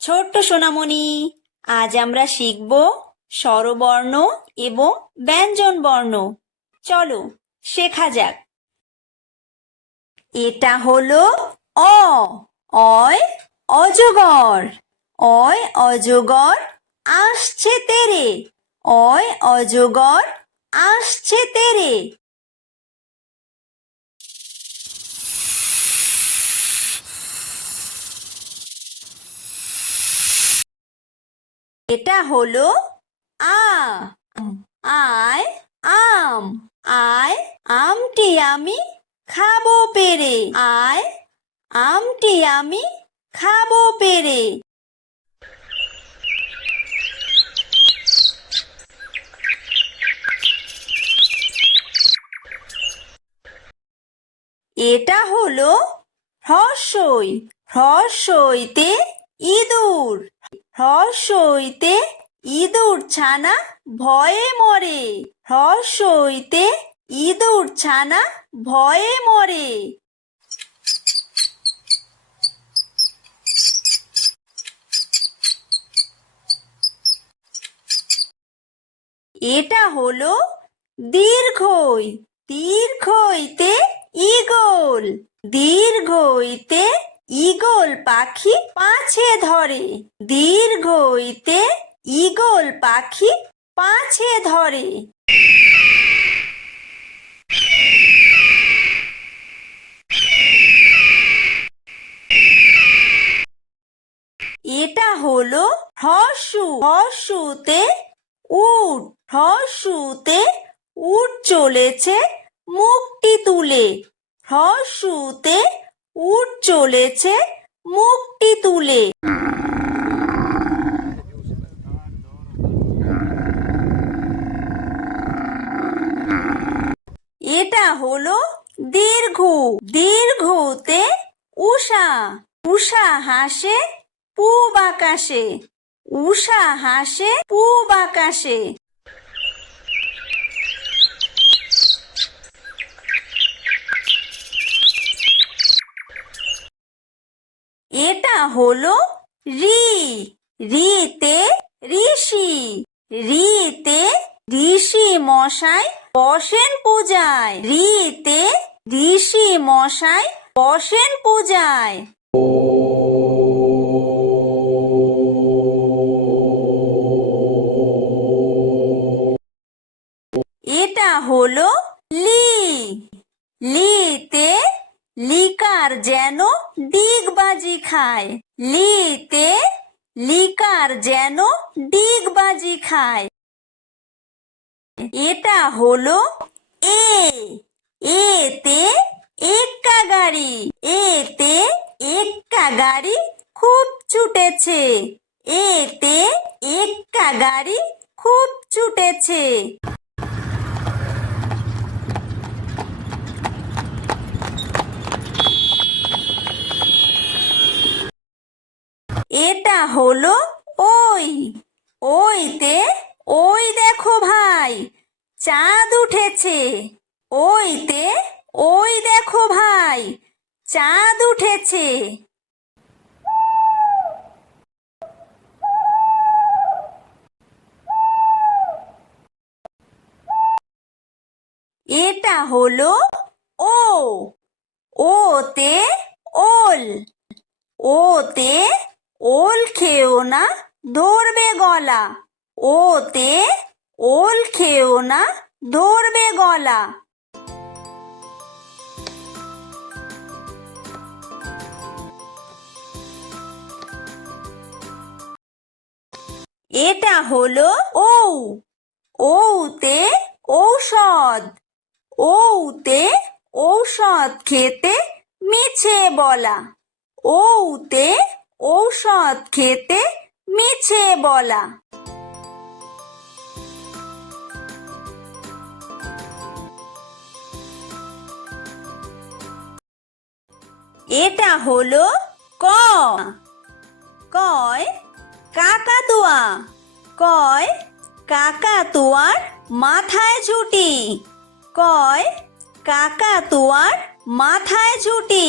ছোট্ট সোনামণি, আজ আমরা শিখব স্বরবর্ণ এবং ব্যঞ্জন বর্ণ। চলো শেখা যাক। এটা হলো অ। অয় অজগর। অয় অজগর আসছে তেরে। অয় অজগর আসছে তেরে। এটা হলো আ। আয় আম। আয় আমটি আমি খাবো পেরে। আয় আমটি আমি খাবো পেরে। এটা হলো হ্রস্বই। হ্রস্বইতে ইঁদুর। হ্রস্বইতে ইঁদুর ছানা ভয়ে মরে। হ্রস্বইতে ইঁদুর ছানা ভয়ে মরে। এটা হলো দীর্ঘই। দীর্ঘইতে ঈগল। দীর্ঘইতে ঈগল পাখি পাছে ধরে। দীর্ঘইতে ঈগল পাখি পাছে ধরে। এটা হলো হর্ষু। হর্ষুতে উট। হর্ষুতে উট চলেছে মুখটি তুলে। হর্ষুতে উট চলেছে মুখটি তুলে। এটা হলো দীর্ঘ। দীর্ঘতে উষা। উষা হাসে পূব আকাশে। উষা হাসে পূব আকাশে। এটা হলো ঋ। ঋতে ঋষি। ঋতে ঋষি মশাই বসেন পূজায়। ঋতে ঋষি মশাই বসেন পূজায়। এটা হলো লি। লিতে লিকার যেন ডিগবাজি খায়। লিতে লিকার যেন ডিগবাজি খায়। এটা হলো এ। এতে এক্কা গাড়ি। এতে এক্কা গাড়ি খুব ছুটেছে। এতে এক্কা গাড়ি খুব ছুটেছে। এটা হলো ওই। ওইতে ওই দেখো ভাই চাঁদ উঠেছে। ওইতে ওই দেখো ভাই চাঁদ উঠেছে। এটা হলো ও। ওতে ওল। ওতে ওল খেও না ধরবে গলা। ওতে ওল খেও না ধরবে গলা। এটা হলো ঔ। ঔতে ঔষধ। ঔতে ঔষধ খেতে মিছে বলা। ঔতে ঔষধ খেতে মিছে বলা। এটা হলো ক। কয় কাকাতুয়া। কয় কাকাতুয়ার মাথায় ঝুঁটি। কয় কাকাতুয়ার মাথায় চুটি।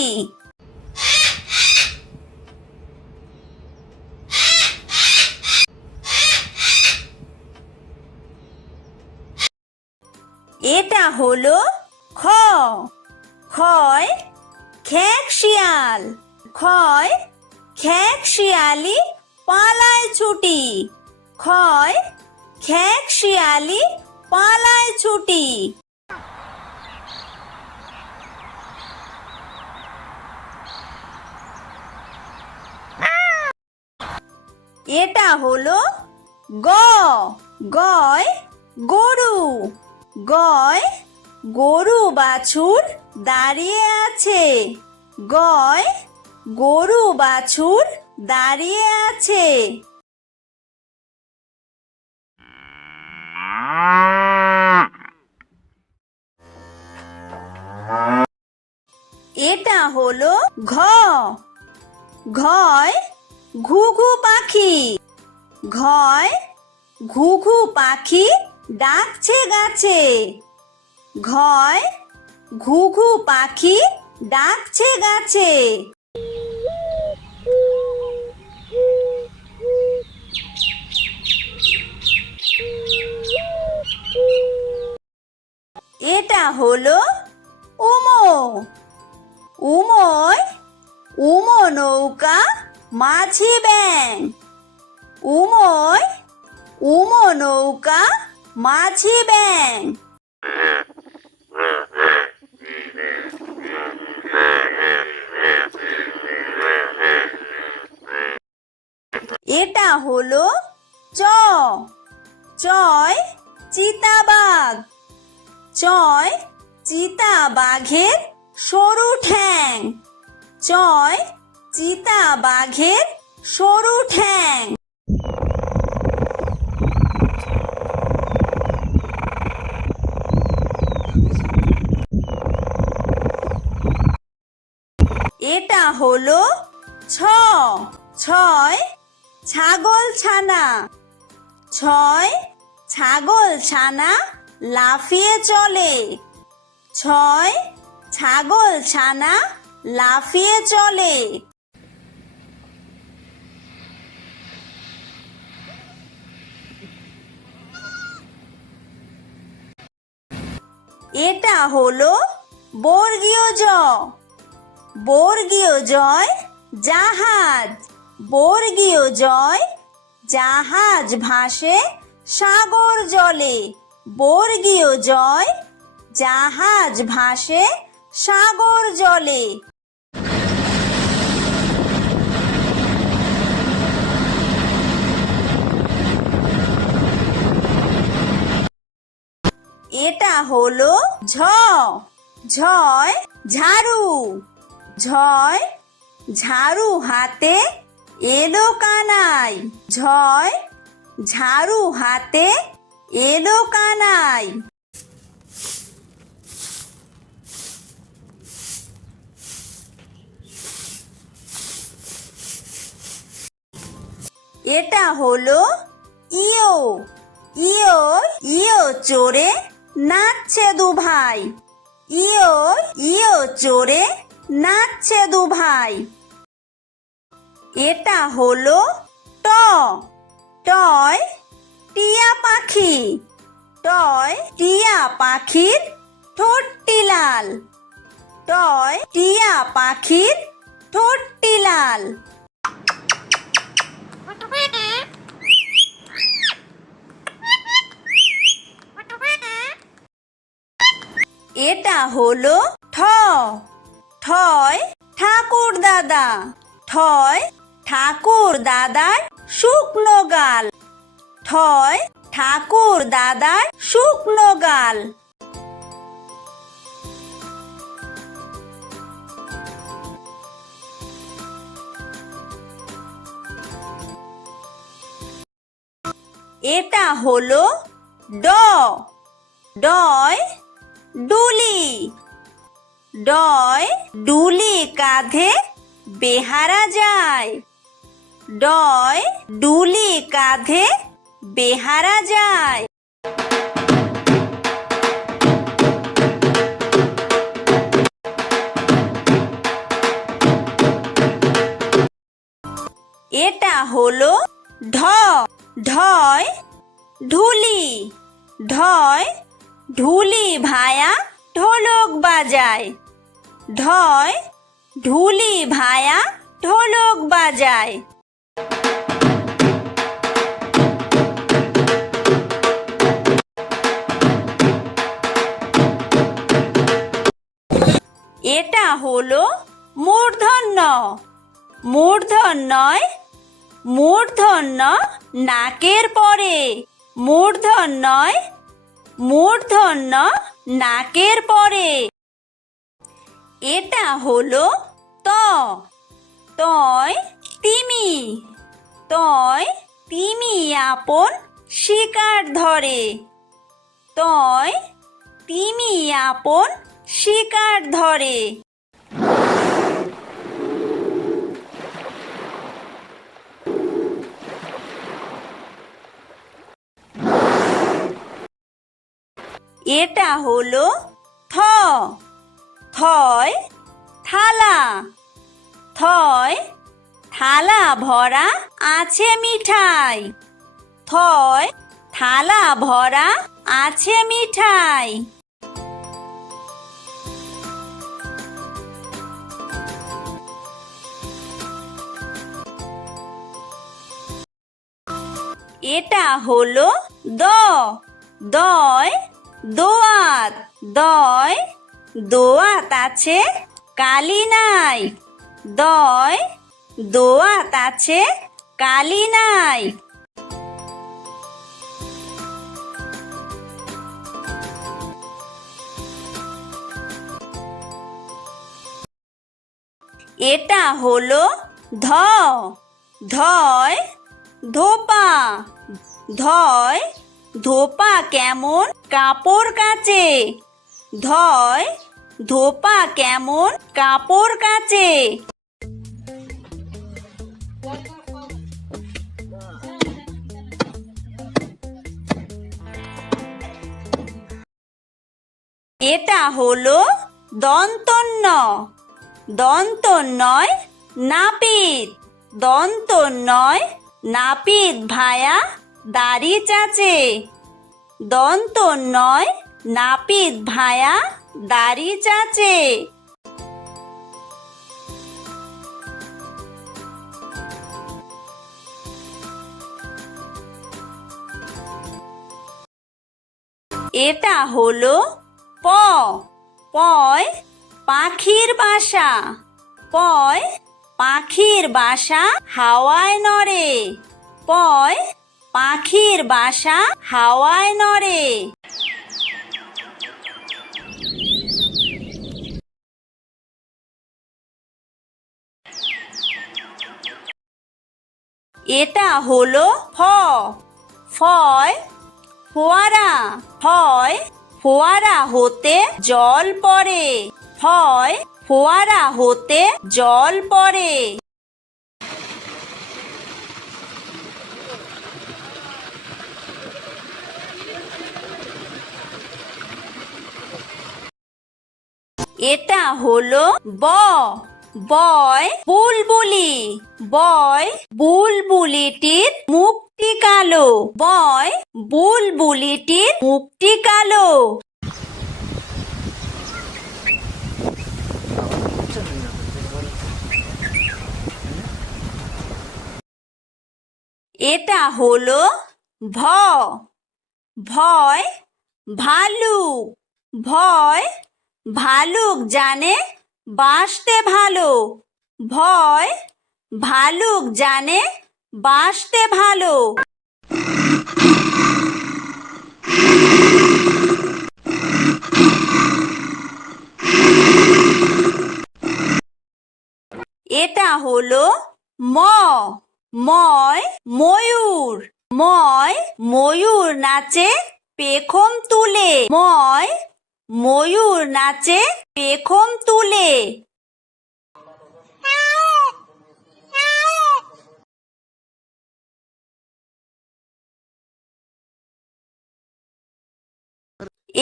এটা হলো খ। খয় খেক শিয়াল। খয় খেক শিয়ালি পালায় ছুটি। খয় খেক শিয়ালি পালায় ছুটি। এটা হলো গ। গয় গরু। গয় গরু বাছুর দাঁড়িয়ে আছে। গয় গরু বাছুর দাঁড়িয়ে আছে। এটা হলো ঘ। ঘয় ঘুঘু পাখি। ঘয় ঘুঘু পাখি ডাকছে গাছে। ঘয় ঘুঘু পাখি ডাকছে গাছে। এটা হলো উমো। উমোয় উমো নৌকা মাঝি ব্যাং। উমোয় উমো নৌকা মাঝি ব্যাং। এটা হলো চ। চয় চিতাবাঘ। চয় চিতাবাঘের সরু ঠ্যাং। চয় চিতাবাঘের সরু ঠ্যাং। এটা হলো ছ। ছয় ছাগল ছানা। ছয় ছাগল ছানা লাফিয়ে চলে। ছয় ছাগল ছানা লাফিয়ে চলে। এটা হলো বর্গীয় জ। বর্গীয় জয় জাহাজ। বর্গীয় জয় জাহাজ ভাসে সাগর জলে। বর্গীয় জয় জাহাজ ভাসে সাগর জলে। এটা হলো ঝ। ঝয় ঝাড়ু। ঝয় ঝাড়ু হাতে এলো কানাই। ঝয় ঝাড়ু হাতে এলো কানাই। এটা হলো ইয়ো। ইয়ো ইয়ো চড়ে নাচছে দু ভাই। ইয়ো ইয়ো চড়ে নাচছে দু ভাই। এটা হলো ট। টয় টিয়া পাখি। টয় টিয়া পাখির ঠোঁটটি লাল। টয় টিয়া পাখির ঠোঁটটি লাল। এটা হলো ঠ। ঠয় ঠাকুর দাদা। ঠয় ঠাকুর দাদার শুকনো গাল। ঠয় ঠাকুর দাদার শুকনো গাল। এটা হলো ড। ডয় ডুলি। ডয় ডুলি কাঁধে বেহারা যায়। ডয় ডুলি কাঁধে বেহারা যায়। ঢয় ঢুলি, ঢয় ঢুলি ভায়া ঢোলক বাজায়। ঢয় ঢুলি ভায়া ঢোলক বাজায়। এটা হলো মূর্ধন্য। মূর্ধন্যয় মূর্ধন্য নাকের পরে। মূর্ধন্যয় মূর্ধন্য নাকের পরে। এটা হলো ত। তয় তিমি, তয় তিমি আপন শিকার ধরে। তয় তিমি আপন শিকার ধরে। এটা হলো থ। থয় থালা, থয় থালা ভরা আছে মিঠাই। থয় থালা ভরা আছে মিঠাই। এটা হলো দ। দয় দোয়াত, দয় দোয়াত আছে কালি নাই। দয় দোয়াত আছে কালি নাই। এটা হলো ধ। ধয় ধোপা, ধয় ধোপা কেমন কাপড় কাচে। ধয় ধোপা কেমন কাপড় কাচে। এটা হলো দন্তন্য। দন্তন্যয় নাপিত, দন্তন্যয় নাপিত ভায়া দাড়ি চাচে। দন্তন্যয় নাপিত ভায়া দাড়ি চাচে। এটা হলো প। পয় পাখির বাসা, পয় পাখির বাসা হাওয়ায় নড়ে। পয় পাখির বাসা হাওয়ায় নড়ে। এটা হলো ফ। ফয় ফোয়ারা, ফয় ফোয়ারা হতে জল পড়ে। ফয় ফোয়ারা হতে জল পড়ে। এটা হলো ব। বয় বুলবুলি, বয় বুলবুলিটির মুখটি কালো। বয় বুলবুলিটির মুখটি কালো। এটা হলো ভ। ভয় ভালুক, ভয় ভালুক জানে বাসতে ভালো। ভয় ভালুক জানে বাসতে ভালো। এটা হলো ম। ময় ময়ূর, ময় ময়ূর নাচে পেখম তুলে। ময় ময়ূর নাচে পেখম তুলে।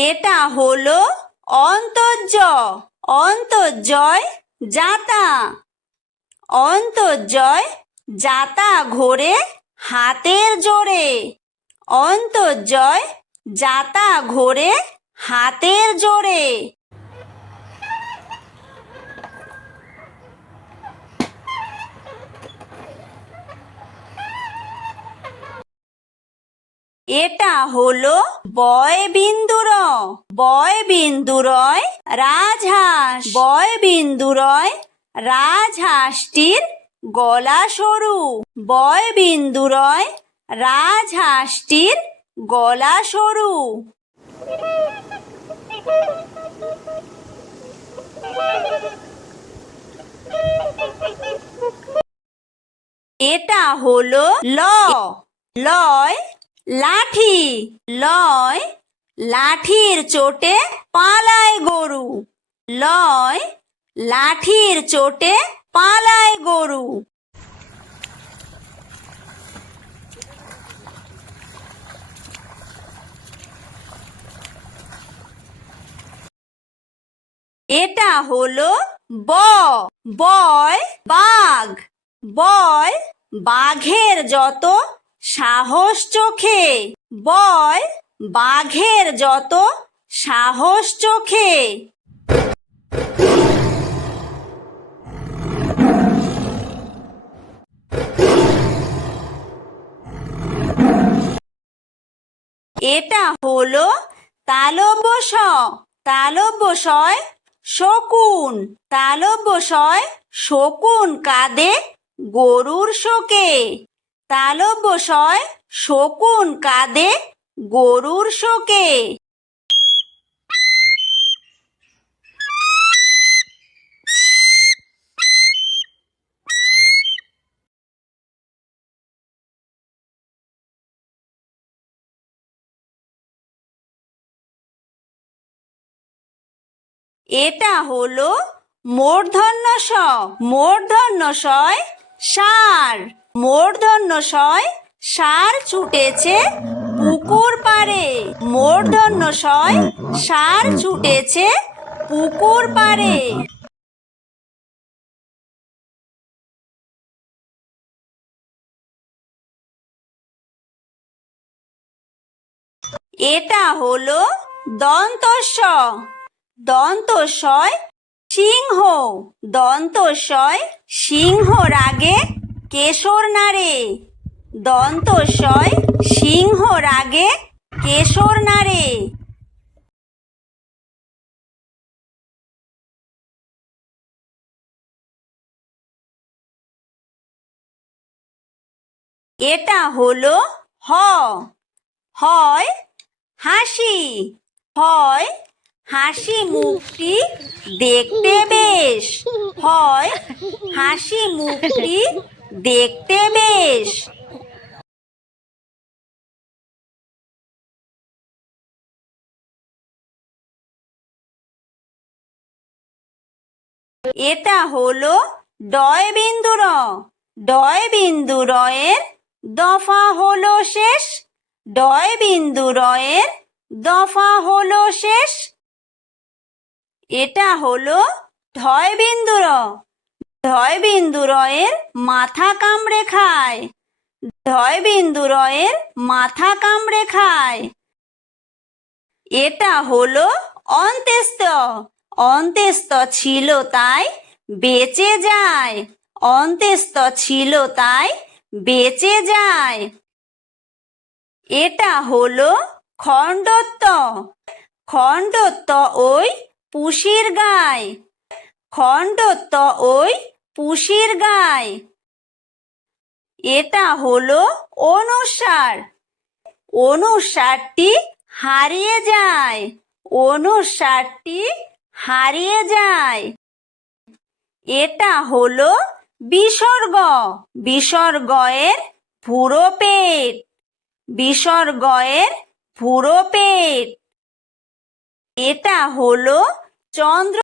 এটা হলো অন্তর্য। অন্তর্জয় যাতা, অন্তর্জয় যাতা ঘোরে হাতের জোরে। অন্তর্জয় যাতা ঘোরে হাতের জোরে। এটা হলো বয় বিন্দু র। বয় বিন্দু রয় রাজহাঁস। বয় বিন্দু রয় রাজহাঁসটির গলা সরু। বয় বিন্দু রয় রাজহাঁসটির গলা সরু। এটা হলো ল। লয় লাঠি। লয় লাঠির চোটে পালায় গরু। লয় লাঠির চোটে পালায় গরু। এটা হলো ব। বয় বাঘ। বয় বাঘের যত সাহস চোখে। বয় বাঘের যত সাহস চোখে। এটা হলো তালব্য শ। তালব্য শয় শকুন। তালব্য শয় শকুন কাঁদে গরুর শোকে। তালব্য শয় শকুন কাঁদে গরুর শোকে। এটা হলো মূর্ধন্য ষ। মূর্ধন্য শয় ষাঁড়। মূর্ধন্য শয় ষাঁড় ছুটেছে পুকুর পাড়ে। মূর্ধন্য শয় ষাঁড় ছুটেছে পুকুর পাড়ে। এটা হলো দন্তস্ব। দন্তস্বয় সিংহ। দন্তস্বয় সিংহ রাগে কেশর নাড়ে। দন্তস্বয় সিংহ রাগে কেশর নাড়ে। এটা হলো হ। হয় হাসি। হয় হাসি মুখটি দেখতে বেশ। হয় হাসি মুখটি দেখতে বেশ। এটা হলো ডয় বিন্দু র। ডয় বিন্দু রয়ের দফা হলো শেষ। ডয় বিন্দু রয়ের দফা হলো শেষ। এটা হলো ঢয় বিন্দু র। ঢয় বিন্দু রয়ের মাথা কামড়ে খায়। ঢয় বিন্দু রয়ের মাথা কামড়ে খায়। এটা হলো অন্ত্যেস্ত। অন্ত্যেস্ত ছিল তাই বেঁচে যায়। অন্ত্যেস্ত ছিল তাই বেঁচে যায়। এটা হলো খণ্ডত্ব। খণ্ডত্ব ওই পুষির গায়। খণ্ডত্ব ওই পুষির গায়। এটা হলো অনুস্বার। অনুস্বারটি হারিয়ে যায়। অনুস্বারটি হারিয়ে যায়। এটা হলো বিসর্গ। বিসর্গয়ের ভুরো পেট। বিসর্গয়ের ভুরো পেট। এটা হলো চন্দ্র।